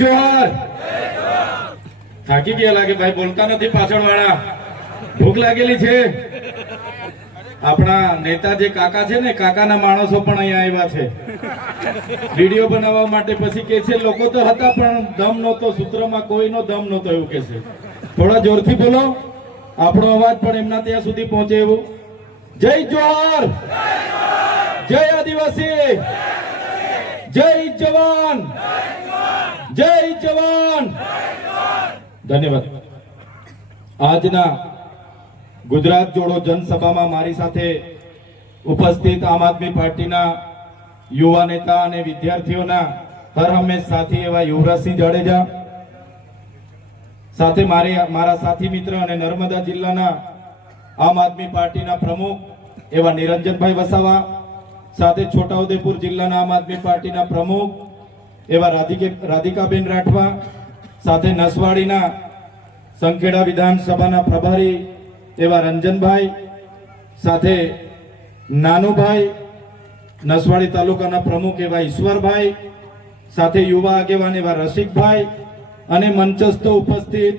जोहर થાકી ગયા લાગે ભાઈ, બોલતા નથી પાછળ વાળા, ભૂખ લાગેલી છે। આપણા નેતા જે કાકા છે ને, કાકાના માણસો પણ અહીંયા આવ્યા છે વિડીયો બનાવવા માટે। પછી કે છે લોકો તો હતા પણ દમ નહોતો, સૂત્રમાં કોઈનો દમ નહોતો એવું કે છે। થોડા જોરથી બોલો, આપણો અવાજ પણ એમના ત્યાં સુધી પહોંચે એવું। જય જોહર, જય આદિવાસી, જય જવાન, જય જવાન। ધન્યવાદ। આજના ગુજરાત જોડો જનસભામાં મારી સાથે ઉપસ્થિત આમ આદમી પાર્ટીના યુવા નેતા અને વિદ્યાર્થીઓના હર હંમેશ સાથી એવા યુવરાજસિંહ જાડેજા, સાથે મારા સાથી મિત્ર અને નર્મદા જિલ્લાના આમ આદમી પાર્ટીના પ્રમુખ એવા નિરંજનભાઈ વસાવા, સાથે છોટાઉદેપુર જિલ્લાના આમ આદમી પાર્ટીના પ્રમુખ એવા રાધિકાબેન રાઠવા, સાથે નસવાડીના સંખેડા વિધાનસભાના પ્રભારી એવા રંજનભાઈ, સાથે નાનુભાઈ નસવાડી તાલુકાના પ્રમુખ એવા ઈશ્વરભાઈ, સાથે યુવા આગેવાન એવા રસિકભાઈ અને મંચસ્થ ઉપસ્થિત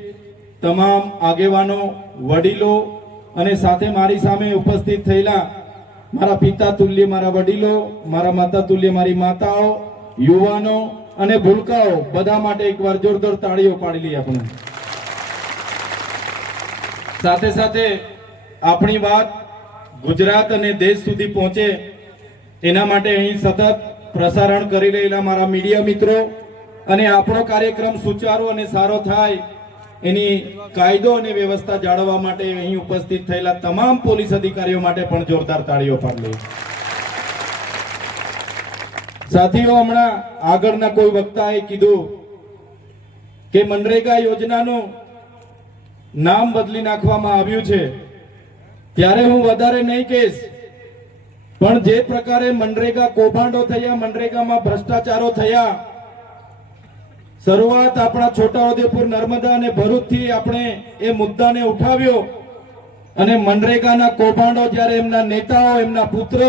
તમામ આગેવાનો, વડીલો અને સાથે મારી સામે ઉપસ્થિત થયેલા મારા પિતા તુલ્ય મારા વડીલો, મારા માતા તુલ્ય મારી માતાઓ, યુવાનો અને ભૂલકાઓ બધા માટે એકવાર જોરદાર તાળીઓ પાડી લઈએ આપણે। સાથે સાથે આપણી વાત ગુજરાત અને દેશ સુધી પહોંચે એના માટે અહીં સતત પ્રસારણ કરી રહેલા મારા મીડિયા મિત્રો અને આપણો કાર્યક્રમ સુચારુ અને સારો થાય એની કાયદો અને વ્યવસ્થા જાળવવા માટે અહીં ઉપસ્થિત થયેલા તમામ પોલીસ અધિકારીઓ માટે પણ જોરદાર તાળીઓ પાડી લઈએ। સાથીઓ, હમણાં આગળના કોઈ વક્તાએ કીધું કે મનરેગા યોજનાનું નામ બદલી નાખવામાં આવ્યું છે, ત્યારે હું વધારે નહીં કહીશ, પણ જે પ્રકારે મનરેગા કૌભાંડો થયા, મનરેગામાં ભ્રષ્ટાચારો થયા, શરૂઆત આપણા છોટાઉદેપુર, નર્મદા અને ભરૂચથી આપણે એ મુદ્દાને ઉઠાવ્યો અને મનરેગાના કૌભાંડો જ્યારે એમના નેતાઓ, એમના પુત્ર,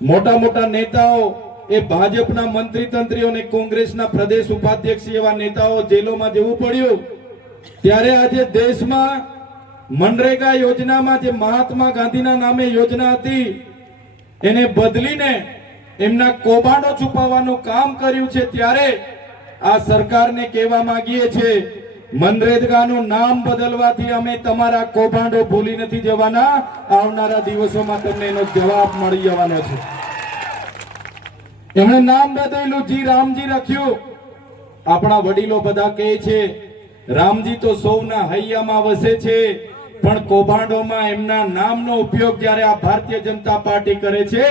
મોટા મોટા નેતાઓ, એ ભાજપના મંત્રી તંત્રીઓ અને કોંગ્રેસના પ્રદેશ ઉપાધ્યક્ષ એવા નેતાઓ જેલોમાં જવું પડ્યું, ત્યારે આજે દેશમાં મનરેગા યોજનામાં જે મહાત્મા ગાંધીના નામે યોજના હતી એને બદલીને એમના કૌભાંડો છુપાવવાનું કામ કર્યું છે। ત્યારે આ સરકારને કહેવા માંગીએ છીએ, મનરેગાનું નામ બદલવાથી અમે તમારા કૌભાંડો ભૂલી નથી જવાના, આવનારા દિવસોમાં તમને એનો જવાબ મળી જવાનો છે। એમણે નામ બદલ્યું, જી રામજી રાખ્યું। આપણા વડીલો બધા કહે છે રામજી તો સૌના હૈયામાં વસે છે, પણ કૌભાંડોમાં એમના નામનો ઉપયોગ જ્યારે આ ભારતીય જનતા પાર્ટી કરે છે,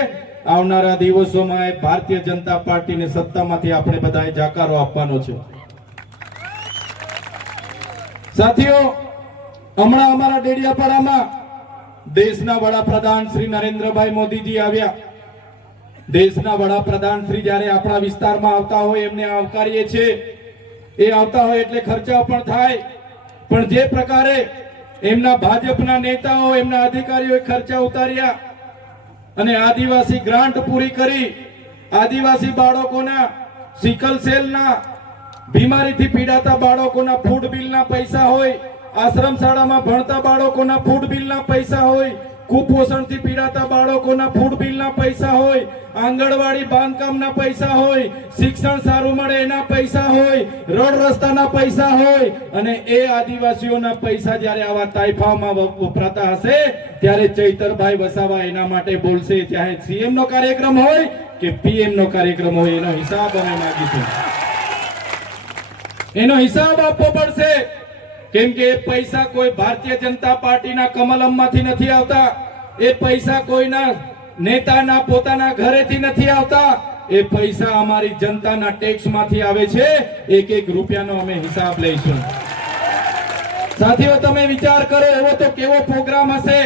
આવનારા દિવસોમાં એ ભારતીય જનતા પાર્ટીને સત્તામાંથી આપણે બધાએ જાકારો આપવાનો છે। સાથીઓ, હમણાં અમારા ડેડિયાપાડામાં દેશના વડાપ્રધાન શ્રી નરેન્દ્રભાઈ મોદીજી આવ્યા। દેશના વડાપ્રધાન શ્રી જ્યારે આપણા વિસ્તારમાં આવતા હોય એમને આવકારીએ છીએ। એ આવતા હોય એટલે ખર્ચા પણ થાય, પણ જે પ્રકારે એમના ભાજપના નેતાઓ, એમના અધિકારીઓએ ખર્ચા ઉતાર્યા અને આદિવાસી ગ્રાન્ટ પૂરી કરી, આદિવાસી બાળકોના સિકલ સેલના બીમારીથી પીડાતા બાળકોના ફૂડ બિલના પૈસા હોય, આશ્રમ શાળામાં ભણતા બાળકોના ફૂડ બિલના પૈસા હોય, કુપોષણથી પીડાતા બાળકોના ફૂડ બિલના પૈસા હોય, આંગણવાડી બાંધકામના પૈસા હોય, શિક્ષણ સારું મળે એના પૈસા હોય, રોડ રસ્તાના પૈસા હોય, અને એ આદિવાસીઓના પૈસા જ્યારે આવા તાઇફામાં વપરાતા હશે ત્યારે ચૈતરભાઈ વસાવા એના માટે બોલશે। ચાહે સીએમ નો કાર્યક્રમ હોય કે પીએમ નો કાર્યક્રમ હોય, એનો હિસાબ અમે માંગીશું, એનો હિસાબ આપવો પડશે। કેમ કે એ પૈસા કોઈ ભારતીય જનતા પાર્ટીના કમલમમાંથી નથી આવતા, એ પૈસા કોઈના નેતાના પોતાના ઘરેથી નથી આવતા, એ પૈસા અમારી જનતાના ટેક્સમાંથી આવે છે। એક એક રૂપિયાનો અમે હિસાબ લઈશું। સાથીઓ, તમે વિચાર કરો, એવો તો કેવો પ્રોગ્રામ હશે,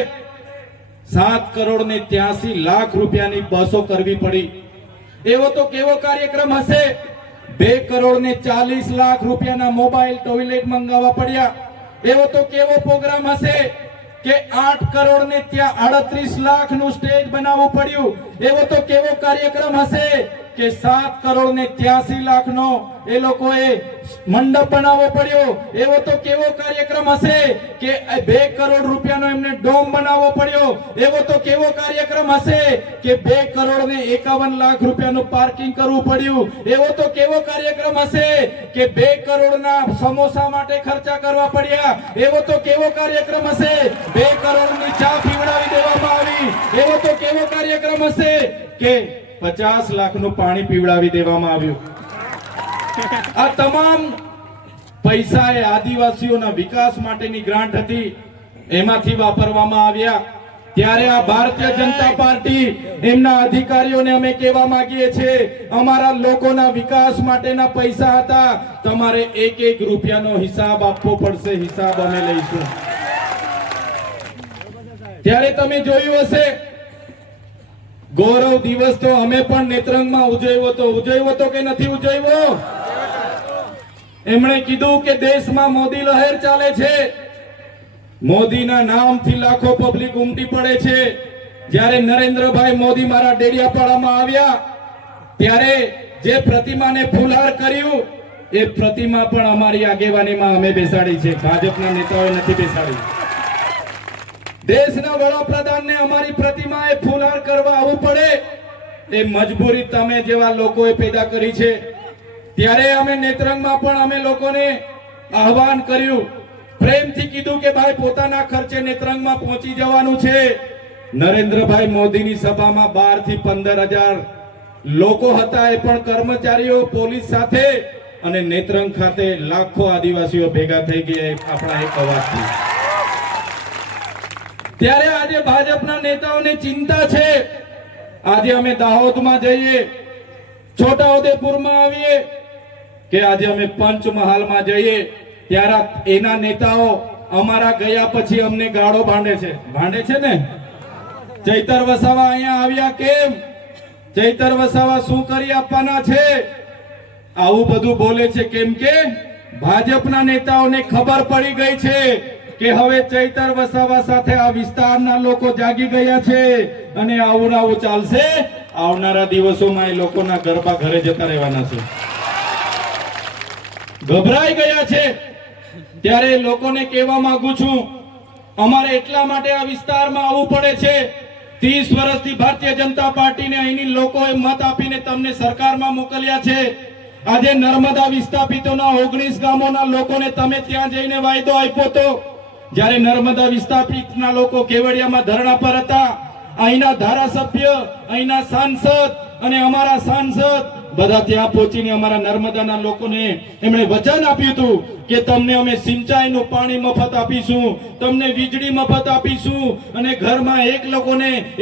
7 કરોડ ને 83 લાખ રૂપિયાની બસો કરવી પડી, એવો તો કેવો કાર્યક્રમ હશે, 2 કરોડ ને 40 લાખ રૂપિયાના મોબાઈલ ટોયલેટ મંગાવવા પડ્યા, એવો તો કેવો પ્રોગ્રામ હશે કે 8 કરોડ ને ત્યાં 38 લાખ નું સ્ટેજ બનાવવું પડ્યું, એવો તો કેવો કાર્યક્રમ હશે કે 7 કરોડ ને 83 લાખનો એ લોકોએ મંડપ બનાવવો પડ્યો. એવો તો કેવો કાર્યક્રમ હશે કે 2 કરોડ રૂપિયાનો એમને ડોમ બનાવવો પડ્યો. એવો તો કેવો કાર્યક્રમ હશે કે 2 કરોડ ને 51 લાખ રૂપિયાનું પાર્કિંગ કરવું પડ્યું. એવો તો કેવો કાર્યક્રમ હશે કે 2 કરોડના સમોસા માટે ખર્ચા કરવા પડ્યા. એવો તો કેવો કાર્યક્રમ હશે 2 કરોડની ચા પીવડાવી દેવામાં આવી. એવો તો કેવો કાર્યક્રમ હશે કે 50 લાખનું પાણી પીવડાવી દેવામાં આવ્યું. આ તમામ પૈસા એ આદિવાસીઓના વિકાસ માટેની ગ્રાન્ટ હતી, એમાંથી વાપરવામાં આવ્યા. ત્યારે આ ભારતીય જનતા પાર્ટી એમના અધિકારીઓને અમે કહેવા માંગીએ છીએ, અમારા લોકોના વિકાસ માટેના પૈસા હતા, તમારે 1-1 રૂપિયાનો હિસાબ આપવો પડશે. હિસાબ અમે લઈશું. ત્યારે તમે જોયું હશે ગૌરવ દિવસ તો અમે પણ નેત્રંગમાં ઉજવ્યો તો કે નથી ઉજવ્યો? એમણે કીધું કે દેશમાં મોદી લહેર ચાલે છે, મોદીના નામથી લાખો પબ્લિક ઉમટી પડે છે. જ્યારે નરેન્દ્રભાઈ મોદી મારા ડેડિયાપાડામાં આવ્યા ત્યારે જે પ્રતિમાને ફૂલહાર કર્યું એ પ્રતિમા પણ અમારી આગેવાનીમાં અમે બેસાડી છે, ભાજપના નેતાઓએ નથી બેસાડી. દેશના વડાપ્રધાનને અમારી પ્રતિમાએ ફૂલહાર કરવા આવવું પડે એ મજબૂરી તમે જેવા લોકોએ પેદા કરી છે. ત્યારે અમે નેત્રંગમાં પણ અમે લોકોને આહવાન કર્યું, પ્રેમથી કીધું કે ભાઈ પોતાના ખર્ચે નેત્રંગમાં પહોંચી જવાનું છે. નરેન્દ્રભાઈ મોદીની સભામાં 12 થી 15,000 લોકો હતા, એ પણ કર્મચારીઓ પોલીસ સાથે, અને નેત્રંગ ખાતે લાખો આદિવાસીઓ ભેગા થઈ ગયા આપણા એક અવાજથી. ત્યારે આજે ભાજપના નેતાઓને ચિંતા છે. આજે અમે દાહોદમાં જઈએ, છોટાઉદેપુરમાં આવીએ કે આજે અમે પંચમહાલમાં જઈએ, ત્યારે એના નેતાઓ અમારા ગયા પછી અમને ગાળો ભાંડે છે ને. ચૈતર વસાવા અહીંયા આવ્યા કેમ? ચૈતર વસાવા શું કરી આપવાના છે? આવું બધું બોલે છે કેમ કે ભાજપના નેતાઓને ખબર પડી ગઈ છે કે હવે ચૈતર વસાવા સાથે આ વિસ્તારના લોકો જાગી ગયા છે અને આવું ચાલશે. આવનારા દિવસોમાં એ લોકોના ગરબા ઘરે જતા રહેવાના છે. ગભરાઈ ગયા છે. ત્યારે લોકોને કહેવા માંગુ છું, અમારે એટલા માટે આ વિસ્તારમાં આવવું પડે છે. 30 વર્ષથી ભારતીય જનતા પાર્ટીને અહીંની લોકોએ મત આપીને તમને સરકારમાં મોકલ્યા છે. આજે નર્મદા વિસ્થાપિતોના 19 ગામોના લોકોને તમે ત્યાં જઈને વાયદો આપ્યો તો. જ્યારે નર્મદા વિસ્થાપિતના લોકો કેવડિયામાં ધરણા પર હતા, અહીંના ધારાસભ્ય, અહીંના સાંસદ અને અમારા સાંસદ બધા ત્યાં પહોંચીને અમારા નર્મદાના લોકોને એમણે વચન આપ્યું હતું કે તમને અમે સિંચાઈનું પાણી મફત આપીશું, તમને વીજળી મફત આપીશું અને ઘરમાં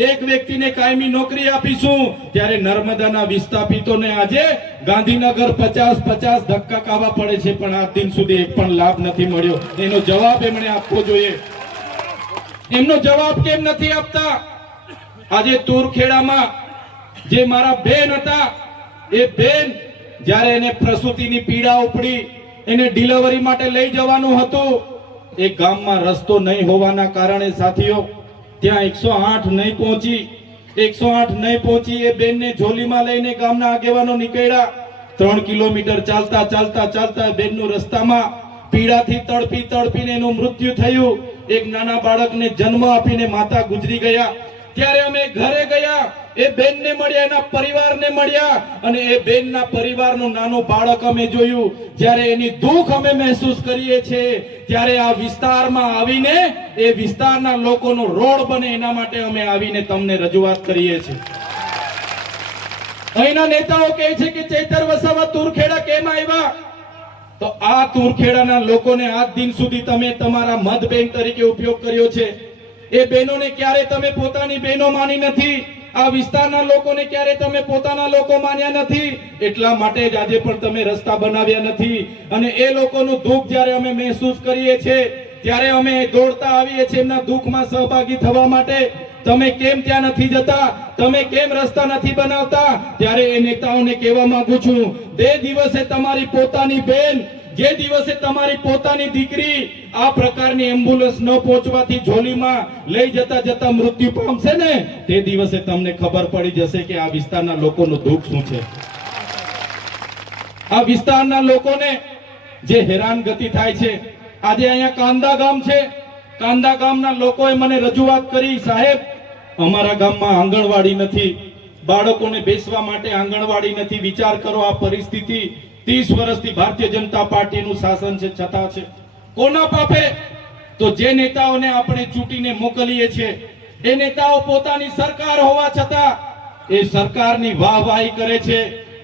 એક વ્યક્તિને કાયમી નોકરી આપીશું. ત્યારે નર્મદાના વિસ્થાપિતોને આજે ગાંધીનગર 50 ધક્કા ખાવા પડે છે, પણ આજ દિન સુધી એક પણ લાભ નથી મળ્યો. એનો જવાબ એમણે આપવો જોઈએ. એમનો જવાબ કેમ નથી આપતા? આજે તુરખેડામાં જે મારા બેન હતા, એ બેન જ્યારે એને પ્રસૂતિની પીડા ઉપડી, એને ડિલિવરી માટે લઈ જવાનું હતું, એ ગામમાં રસ્તો નહીં હોવાના કારણે સાથીઓ ત્યાં 108 નહીં પહોંચી. એ બેનને ઝોલીમાં લઈને ગામના આગેવાનો નીકળ્યા. 3 કિલોમીટર ચાલતા બેનનું રસ્તામાં પીડાથી તડપીને એનું મૃત્યુ થયું. એક નાના બાળકને જન્મ આપીને માતા ગુજરી ગયા. ત્યારે અમે ઘરે ગયા, એ બેનને મળ્યા, એના પરિવારને મળ્યા અને એ બેનના પરિવારનું નાનું બાળક અમે જોયું. જ્યારે એની દુઃખ અમે મહેસૂસ કરીએ છીએ, ત્યારે આ વિસ્તારમાં આવીને એ વિસ્તારના લોકોનો રોડ બને એના માટે અમે આવીને તમને રજૂઆત કરીએ છીએ. અહીંના નેતાઓ કહે છે કે ચૈતર વસાવા તુરખેડા કેમ આવ્યા? તો આ તુરખેડાના લોકોને આજ દિન સુધી તમે તમારા મત બેંક તરીકે ઉપયોગ કર્યો છે. એ બહેનોને ક્યારે તમે પોતાની બહેનો માની નથી. આ વિસ્તારના લોકોને ક્યારે તમે પોતાના લોકો માન્યા નથી. એટલા માટે જ આજે પણ તમે રસ્તા બનાવ્યા નથી. અને એ લોકોનું દુઃખ જ્યારે અમે મહેસૂસ કરીએ છીએ, ત્યારે અમે દોડતા આવીએ છીએ એમના દુઃખમાં સહભાગી થવા માટે. તમે કેમ ત્યાં નથી જતા? તમે કેમ રસ્તા નથી બનાવતા? ત્યારે એ નેતાઓને કહેવા માંગુ છું, તે દિવસે તમારી પોતાની બેન, જે દિવસે તમારી પોતાની દીકરી આ પ્રકારની એમ્બ્યુલન્સ ન પહોંચવાથી ઝોલીમાં લઈ જતા મૃત્યુ પામશે ને, તે દિવસે તમને ખબર પડી જશે કે આ વિસ્તારના લોકોનું દુઃખ શું છે. આ વિસ્તારના લોકોને જે હેરાનગતિ થાય છે, આજે અહીંયા કાંદા ગામ છે, કાંદા ગામના લોકોએ મને રજૂઆત કરી, સાહેબ અમારા ગામમાં આંગણવાડી નથી, બાળકોને બેસવા માટે આંગણવાડી નથી. વિચાર કરો, આ પરિસ્થિતિ 30 વર્ષથી ભારતીય જનતા પાર્ટીનું શાસન છે છતાં છે. કોના પાપે? તો જે નેતાઓને આપણે ચૂંટીને મોકલીએ છીએ એ નેતાઓ પોતાની સરકાર હોવા છતાં એ સરકારની વાહવાહી કરે છે,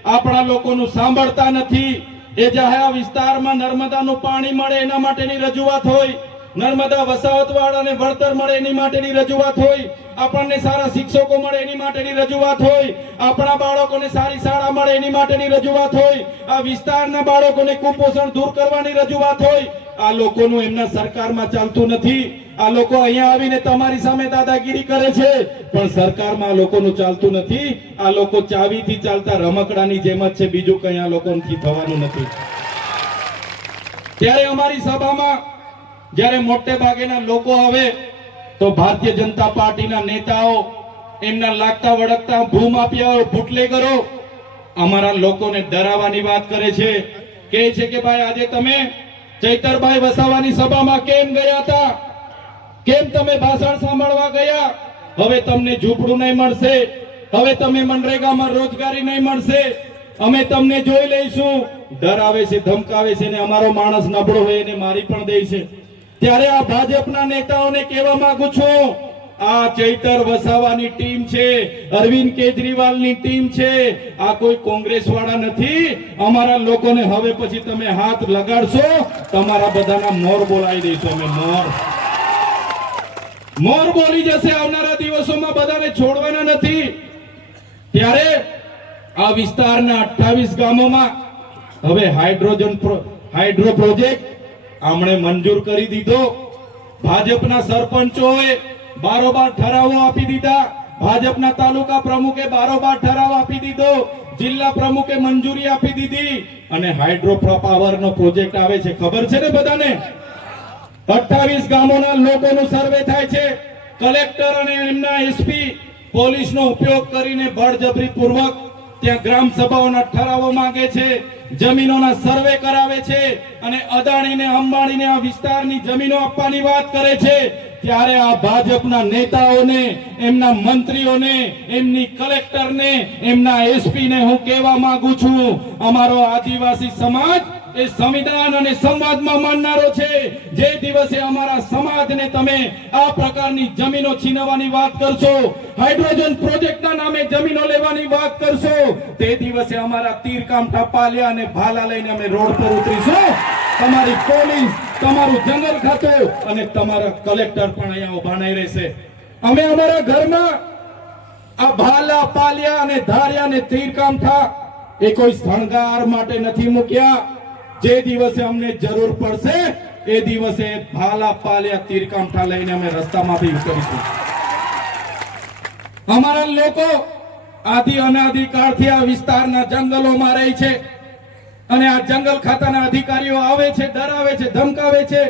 આપણા લોકોનું સાંભળતા નથી. એ જાહેર વિસ્તારમાં નર્મદાનું પાણી મળે એના માટેની રજૂઆત હોય, નર્મદા વસાવતવાળાને વળતર મળે એની માટેની રજૂઆત હોય, આપણને સારા શિક્ષકો મળે એની માટેની રજૂઆત હોય, આપણા બાળકોને સારી શાળા મળે એની માટેની રજૂઆત હોય, આ વિસ્તારના બાળકોને કુપોષણ દૂર કરવાની રજૂઆત હોય. આ લોકોનું એમના સરકારમાં ચાલતું નથી. આ લોકો અહીંયા આવીને તમારી સામે દાદાગીરી કરે છે, પણ સરકારમાં આ લોકોનું ચાલતું નથી. આ લોકો ચાવીથી ચાલતા રમકડાની જેમ જ છે, બીજું કંઈ આ લોકોથી થવાનું નથી. ત્યારે અમારી સભામાં જ્યારે મોટે ભાગેના લોકો આવે તો ભારતીય જનતા પાર્ટીના નેતાઓ એમના લાગતા વળગતા ભૂમાફિયાઓ, બુટલેગરો અમારા લોકોને ડરાવવાની વાત કરે છે. કહે છે કે ભાઈ આજે તમે ચૈતરભાઈ વસાવાની સભામાં કેમ ગયા હતા, કેમ તમે ભાષણ સાંભળવા ગયા? હવે તમને ઝૂંપડું નહીં મળશે, હવે તમે મનરેગામાં રોજગારી નહીં મળશે, અમે તમને જોઈ લઈશું. ડરાવે છે, ધમકાવે છે, ને અમારો માણસ નબળો હોય એને મારી પણ દે છે. ત્યારે આ ભાજપના નેતાઓને કહેવા માંગુ છું, આ ચૈતર વસાવાની ટીમ છે, અરવિંદ કેજરીવાલની ટીમ છે, આ કોઈ કોંગ્રેસ વાળા નથી. અમારા લોકોને હવે પછી તમે હાથ લગાડશો, તમારા બધાના મોર બોલાવી દઈશું અમે. મોર બોલી જશે આવનારા દિવસોમાં, બધાને છોડવાના નથી. ત્યારે આ વિસ્તારના 28 ગામોમાં હવે હાઇડ્રો પ્રોજેક્ટ આમણે મંજૂર કરી દીધો. ભાજપના સરપંચોએ બારોબાર ઠરાવો આપી દીધા, ભાજપના તાલુકા પ્રમુખે બારોબાર ઠરાવ આપી દીધો, જિલ્લા પ્રમુખે મંજૂરી આપી દીધી, અને હાઇડ્રો પાવરનો પ્રોજેક્ટ આવે છે. ખબર છે ને બધાને? 28 ગામોના લોકોનું સર્વે થાય છે. કલેક્ટર અને એમના એસપી પોલીસનો ઉપયોગ કરીને બળજબરીપૂર્વક ત્યાં ગ્રામ સભાઓના ઠરાવો માંગે છે, જમીનોના સર્વે કરાવે છે, અને અદાણીને અંબાણીને આ વિસ્તારની જમીનો આપવાની વાત કરે છે. ત્યારે આ ભાજપના નેતાઓને, એમના મંત્રીઓને, એમની કલેક્ટરને, એમના એસપીને હું કહેવા માંગુ છું, અમારો આદિવાસી સમાજ એ સંવિધાન અને સંવાદમાં માનનારો છે. જે દિવસે અમારા સમાજને તમે આ પ્રકારની જમીનો છીનવવાની વાત કરશો, હાઇડ્રોજન પ્રોજેક્ટના નામે જમીનો લેવાની વાત કરશો, તે દિવસે અમારા તીરકામઠા, પાલિયા અને ભાલા લઈને અમે રોડ પર ઉતરીશું. તમારી પોલીસ, તમારું જંગલ ખાતું અને તમારા કલેક્ટર પણ અહીંયા ઉભા નહીં રહેશે. અમે અમારા ઘરમાં આ ભાલા, પાલિયા અને ધારિયા અને તીરકામઠા એ કોઈ શણગાર માટે નથી મૂક્યા. જે દિવસે અમને જરૂર પડશે એ દિવસે ભાલા, પાલિયા, તીરકામઠા લઈને અમે રસ્તામાંથી ઉતરીશું. અમારા લોકો આદિ અનાદિ કાળથી આ વિસ્તારના જંગલોમાં રહે છે, અને આ જંગલ ખાતાના અધિકારીઓ આવે છે, ડરાવે છે, ધમકાવે છે,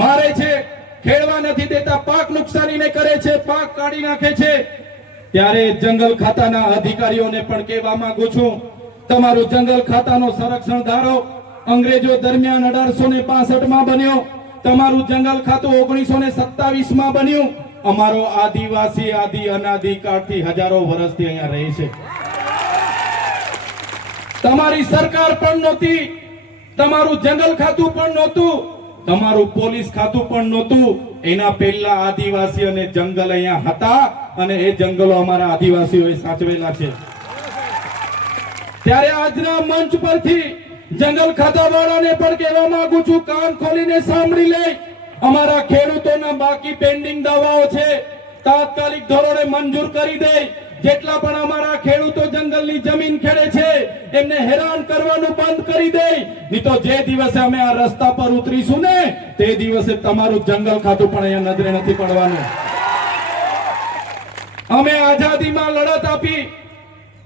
મારે છે, ખેડવા નથી દેતા, પાક નુકસાનીને કરે છે, પાક કાઢી નાખે છે. ત્યારે જંગલ ખાતાના અધિકારીઓને પણ કહેવા માંગુ છું, તમારું જંગલ ખાતાનો સંરક્ષણ ધારો અંગ્રેજો દરમિયાન 1865માં બન્યો, તમારું જંગલ ખાતું 1927માં બન્યું. અમારો આદિવાસી આદિ અનાદિ કાળથી હજારો વર્ષથી અહીંયા રહે છે. તમારી સરકાર પણ નહોતી, તમારું જંગલ ખાતું પણ નહોતું, તમારું પોલીસ ખાતું પણ નહોતું. એના પહેલા આદિવાસી અને જંગલ અહીંયા હતા, અને એ જંગલો અમારા આદિવાસીઓએ સાચવેલા છે. ત્યારે આજના મંચ પરથી જંગલ ખાતા વાળાને પણ કહેવા માંગુ છું, કાન ખોલીને સાંભળી લે. અમારા ખેડૂતોના બાકી પેન્ડિંગ દાવાઓ છે, તાત્કાલિક ધોરણે મંજૂર કરી દે. જેટલા પણ અમારા ખેડૂતો જંગલની જમીન ખેડે છે એમને હેરાન કરવાનું બંધ કરી દે. નહીં તો જે દિવસે અમે આ રસ્તા પર ઉતરીશું ને, તે દિવસે તમારું જંગલ ખાતું પણ અહીંયા નજરે નથી પડવાનું. અમે આઝાદીમાં લડત આપી,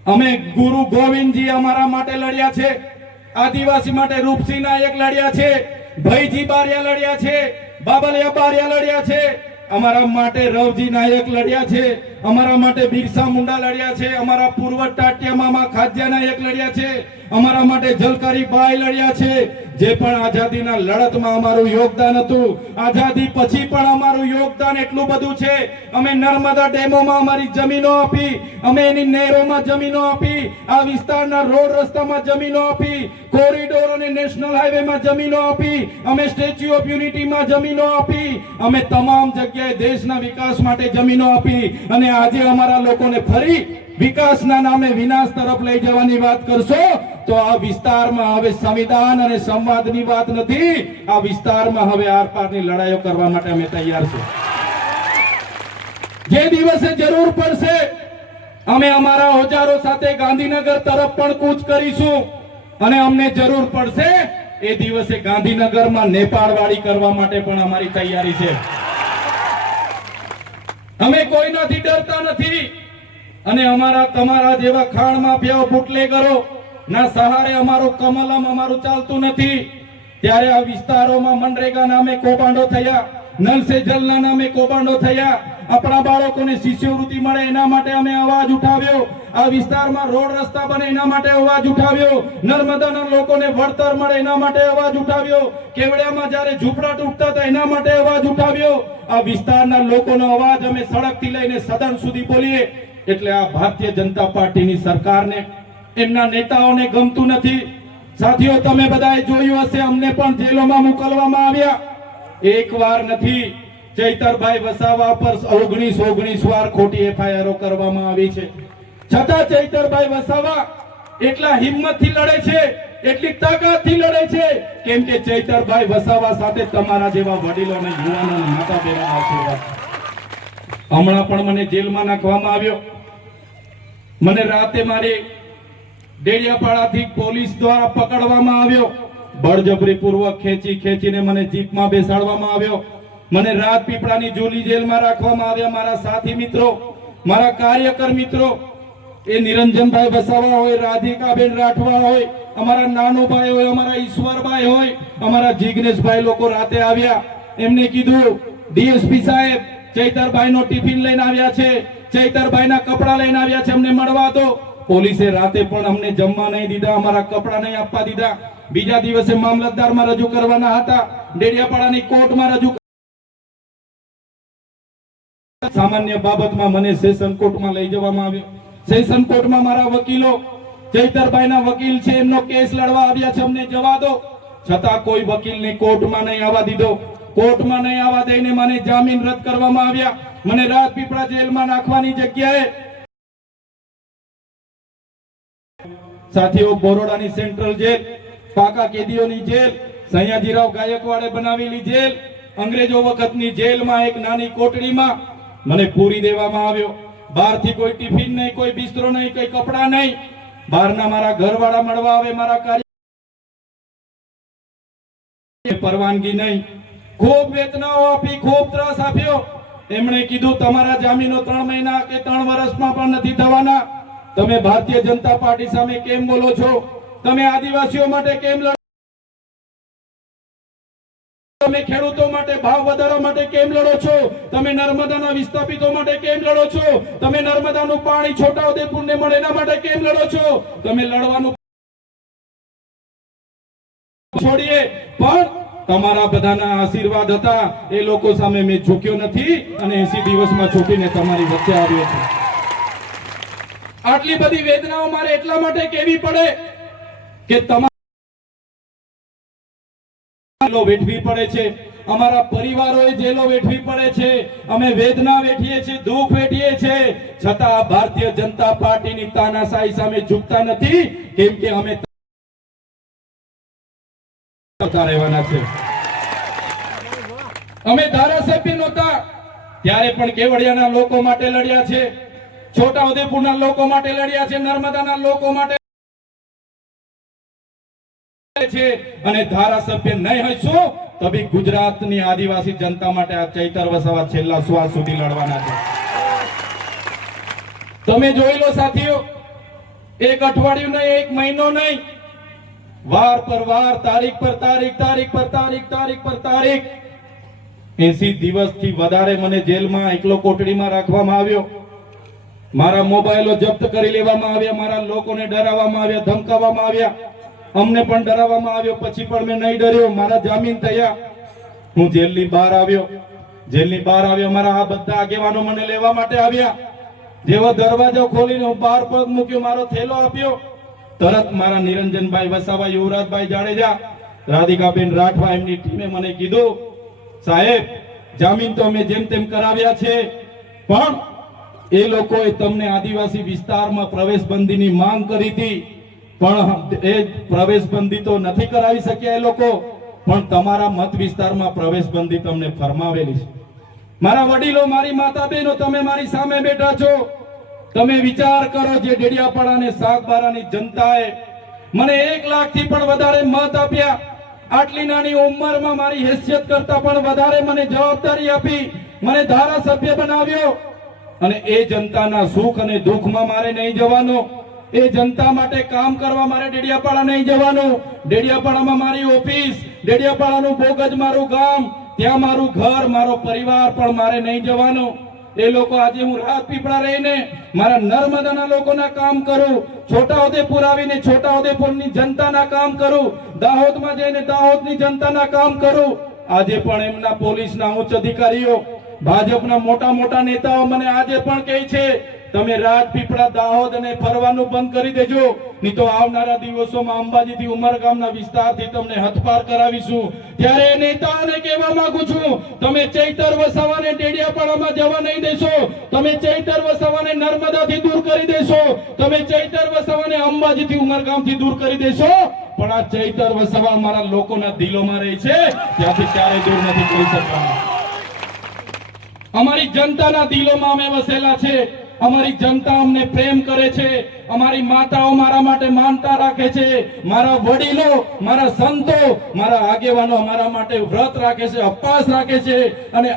અમે ગુરુ ગોવિંદજી અમારા માટે લડ્યા છે, આદિવાસી માટે રૂપસિંહ નાયક લડ્યા છે, ભૈજી બારિયા લડ્યા છે, બાબલિયા બારિયા લડ્યા છે, અમારા માટે રવજી નાયક લડ્યા છે, અમારા માટે બિરસા મુંડા લડ્યા છે, અમારા પૂર્વ ટાટિયા મામા ખાજ્યા નાયક લડ્યા છે, અમારા માટે ઝલકારી બાઈ લડ્યા છે, જે પણ આઝાદીના લડતમાં અમારું યોગદાન હતું. આઝાદી પછી પણ અમારું યોગદાન એટલું બધું છે, અમે નર્મદા ડેમોમાં અમારી જમીનો આપી, અમે એની નહેરોમાં જમીનો આપી, આ વિસ્તારના રોડ રસ્તામાં જમીનો આપી, કોરિડોર અને નેશનલ હાઈવેમાં જમીનો આપી, અમે સ્ટેચ્યુ ઓફ યુનિટીમાં જમીનો આપી, અમે તમામ જગ્યાએ દેશના વિકાસ માટે જમીનો આપી. અને આજે અમારા લોકોને ફરી વિકાસના નામે વિનાશ તરફ લઈ જવાની વાત કરશો તો આ વિસ્તારમાં હવે સંવિધાન અને સંવાદની વાત નથી, આ વિસ્તારમાં હવે આરપારની લડાઈઓ કરવા માટે અમે તૈયાર છીએ. જે દિવસે જરૂર પડશે અમે અમારા ઓજારો સાથે ગાંધીનગર તરફ પણ કૂચ કરીશું, અને અમને જરૂર પડશે એ દિવસે ગાંધીનગરમાં નેપાળવાડી કરવા માટે પણ અમારી તૈયારી છે. અમે કોઈનાથી ડરતા નથી, અને અમારા તમારા જેવા ખાણ માફિયાઓ બુટલેગરો ના સહારે અમારું કમલમ અમારું ચાલતું નથી. ત્યારે આ વિસ્તારોમાં મનરેગા નામે કૌભાંડો થયા, નલ સે જલના નામે કૌભાંડો થયા, આપણા બાળકોને શિષ્યવૃત્તિ મળે એના માટે અમે અવાજ ઉઠાવ્યો, આ વિસ્તારમાં રોડ રસ્તા બને એના માટે અવાજ ઉઠાવ્યો, નર્મદાના લોકોને વળતર મળે એના માટે અવાજ ઉઠાવ્યો, કેવડિયામાં જ્યારે ઝૂંપડા તૂટતા હતા એના માટે અવાજ ઉઠાવ્યો. આ વિસ્તારના લોકોનો અવાજ અમે સડકથી લઈને સદન સુધી બોલીએ. એટલે આ ભારતીય જનતા પાર્ટીની સરકારને, એમના નેતાઓને ગમતું નથી. સાથીઓ, તમે બધાએ જોયું હશે, અમને પણ જેલોમાં મોકલવામાં આવ્યા. એક વાર નથી, ચૈતરભાઈ વસાવા પર 19 વાર ખોટી એફઆઈઆર કરવામાં આવી છે. છતાં ચૈતરભાઈ વસાવા એટલા હિંમતથી લડે છે, એટલી તાકાતથી લડે છે, કેમ કે ચૈતરભાઈ વસાવા સાથે તમારા જેવા વડીલો અને યુવાનો અને માતા બહેનોના આશીર્વાદ. હમણાં પણ મને જેલમાં નાખવામાં આવ્યો. મને રાતે મારી ડેડિયાપાડાથી પોલીસ દ્વારા પકડવામાં આવ્યો, બળજબરીપૂર્વક ખેંચીને મને જીપમાં બેસાડવામાં આવ્યો. મને રાજપીપળાની જૂની જેલમાં રાખવામાં આવ્યા. મારા સાથી મિત્રો, મારા કાર્યકર મિત્રો, એ નિરંજનભાઈ વસાવા હોય, રાધિકાબેન રાઠવા હોય, અમારા નાનુભાઈ હોય, અમારા ઈશ્વરભાઈ હોય, અમારા જિગ્નેશભાઈ લોકો રાતે આવ્યા. એમને કીધું, ડીએસપી સાહેબ ચૈતરભાઈ નો ટિફિન લઈને આવ્યા છે, ચૈતરભાઈના કપડા લઈને આવ્યા છે, અમને મળવા દો. પોલીસે રાતે પણ અમને જમવા નહીં દીધા, અમારા કપડા નહીં આપવા દીધા. બીજા દિવસે મામલતદારમાં રજૂ કરવાના હતા, ડેડિયાપાડાની કોર્ટમાં રજૂ. સામાન્ય બાબતમાં મને સેશન કોર્ટમાં લઈ જવામાં આવ્યો. સેશન કોર્ટમાં મારા વકીલો, ચૈતરભાઈના વકીલ છે, એમનો કેસ લડવા આવ્યા છે, અમને જવા દો. છતાં કોઈ વકીલને કોર્ટમાં નહીં આવવા દીધો. કોર્ટમાં નહીં આવવા દઈને મને જામીન રદ કરવામાં આવ્યા. મને રાજપીપળા જેલમાં નાખવાની જગ્યાએ સાથીઓ બરોડાની સેન્ટ્રલ જેલ, પાકા કેદીઓની જેલ, સયાજીરાવ ગાયકવાડે બનાવેલી જેલ, અંગ્રેજો વખતની જેલમાં એક નાની કોટડીમાં મને પૂરી દેવામાં આવ્યો. બહારથી કોઈ ટિફિન નહીં, કોઈ બિસ્તરો નહીં, કોઈ કપડા નહીં. બહારના મારા ઘરવાળા મળવા આવે, મારા કાર્ય પરવાનગી નહીં. ખૂબ વેતનાઓ આપી, ખૂબ ત્રાસ આપ્યો. એમણે કીધું, તમારા જામીનો 3 મહિના કે 3 વર્ષમાં પણ નથી થવાના. તમે ભારતીય જનતા પાર્ટી સામે કેમ બોલો છો? તમે આદિવાસીઓ માટે કેમ લડો? તમે ખેડૂતો માટે ભાવ વધારવા માટે કેમ લડો છો? તમે નર્મદાના વિસ્થાપિતો માટે કેમ લડો છો? તમે નર્મદાનું પાણી છોટાઉદેપુરને મળે એના માટે કેમ લડો છો? તમે લડવાનું છોડીએ, પણ તમારા બધાના આશીર્વાદ હતા, એ લોકો સામે મેં ઝૂક્યો નથી અને 80 દિવસમાં છૂટીને તમારી વચ્ચે આવ્યો છું. આટલી બધી વેદનાઓ મારે એટલા માટે કેવી પડે કે તમારા વેઠવી પડે છે, અમારા પરિવારોએ જેલો વેઠવી પડે છે, અમે વેદના વેઠીએ છીએ, દુઃખ વેઠીએ છીએ, છતાં ભારતીય જનતા પાર્ટીની તાનાશાહી સામે ઝૂકતા નથી, કેમ કે અમે રહેવાના છે. અમે ધારાસભ્ય નહોતા ત્યારે પણ કેવડિયાના લોકો માટે લડ્યા છે, છોટાઉદેપુરના લોકો માટે લડ્યા છે, નર્મદાના લોકો માટે છે, અને ધારાસભ્ય નહીં હોઈશું તો બી ગુજરાતની આદિવાસી જનતા માટે આ ચૈતર વસાવા છેલ્લા શ્વાસ સુધી લડવાના છે. તમે જોઈ લો સાથીઓ, એક અઠવાડિયું નહીં, એક મહિનો નહીં, વાર પર વાર, તારીખ પર તારીખ, તારીખ પર તારીખ, તારીખ પર તારીખ, 80 દિવસથી વધારે મને જેલમાં એકલો કોટડીમાં રાખવામાં આવ્યો. મારા મોબાઈલો જપ્ત કરી લેવામાં આવ્યા, મારા લોકોને ડરાવવામાં આવ્યા, ધમકાવવામાં આવ્યા, અમને પણ ડરાવવામાં આવ્યો. પછી પણ મેં નહીં ડર્યો. મારા જામીન થયા, હું જેલની બહાર આવ્યો. જેલની બહાર આવ્યો, મારા આ બધા આગેવાનો મને લેવા માટે આવ્યા. જેવો દરવાજો ખોલીને હું બહાર પગ મૂક્યો, મારો થેલો આપ્યો, તરત મારા નિરંજનભાઈ વસાવા, યુવરાજભાઈ જાડેજા, રાધિકાબેન રાઠવા એમની ટીમે મને કીધું, સાહેબ જામીન તો અમે જેમ તેમ કરાવ્યા છે, પણ એ લોકોએ તમને આદિવાસી વિસ્તારમાં પ્રવેશબંધીની માંગ કરી હતી, પણ એ પ્રવેશબંધી તો નથી કરાવી શક્યા એ લોકો, પણ તમારા મત વિસ્તારમાં પ્રવેશબંધી તમને ફરમાવેલી છે. મારા વડીલો, મારી માતા બહેનો, તમે મારી સામે બેઠા છો, તમે વિચાર કરો, જે ડેડિયાપાડા અને સાગબારાની જનતાએ મને 1 લાખથી પણ વધારે મત આપ્યા, આટલી નાની ઉંમરમાં મારી હેસિયત કરતા પણ વધારે મને જવાબદારી આપી, મને ધારાસભ્ય બનાવ્યો, અને એ જનતાના સુખ અને દુઃખમાં મારે નહીં જવાનું, એ જનતા માટે કામ કરવા મારે ડેડિયાપાડા નહીં જવાનું. ડેડિયાપાડામાં મારી ઓફિસ, ડેડિયાપાડાનું બોગજ મારું ગામ, ત્યાં મારું ઘર, મારો પરિવાર પણ મારે નહીં જવાનું. એ લોકો આજે હું રાજપીપળા રહીને મારા નર્મદાના લોકોના કામ કરું, છોટાઉદેપુર આવીને છોટાઉદેપુરની જનતાના કામ કરું, દાહોદમાં જઈને દાહોદની જનતાના કામ કરું. આજે પણ એમના પોલીસના ઉચ્ચ અધિકારીઓ, ભાજપના મોટા મોટા નેતાઓ મને આજે પણ કહે છે, તમે રાજપીપળા દાહોદ અને ફરવાનું બંધ કરી દેજો, નહીં તો આવનારા દિવસોમાં અંબાજીથી ઉમરગામના વિસ્તારથી તમને હથપાર કરાવીશું. ત્યારે નેતાઓને કહેવા માંગુ છું, તમે ચૈતર વસાવાને ડેડિયાપાડામાં જવા નહીં દેશો, તમે ચૈતર વસાવાને નર્મદાથી દૂર કરી દેશો, તમે ચૈતર વસાવાને અંબાજીથી ઉમરગામથી દૂર કરી દેશો, પણ આ ચૈતર વસાવા મારા લોકોના દિલોમાં રહે છે, ત્યાંથી ક્યારેય દૂર નથી કરી શકવાના. અમારી જનતાના દિલોમાં અમે વસેલા છે, અમારી જનતા અમને પ્રેમ કરે છે, અમારી માતાઓ મારા માટે માનતા રાખે છે, મારા વડીલો, મારા સંતો, મારા આગેવાનો અમારા માટે વ્રત રાખે છે, ઉપવાસ રાખે છે, અને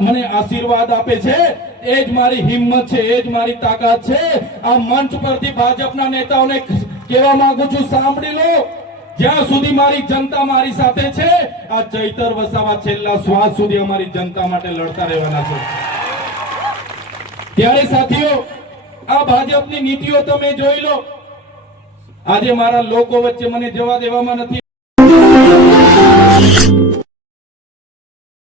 મને આશીર્વાદ આપે છે. એ જ મારી હિંમત છે, એ જ મારી તાકાત છે. આ મંચ પરથી ભાજપના નેતાઓને કહેવા માંગુ છું, સાંભળી લો, જ્યાં સુધી મારી જનતા મારી સાથે છે, આ ચૈતર વસાવા છેલ્લા શ્વાસ સુધી અમારી જનતા માટે લડતા રહેવાના છે. ત્યારે સાથીઓ, આ ભાજપની નીતિઓ તમે જોઈ લો. આજે મારા લોકો વચ્ચે મને જવા દેવામાં નથી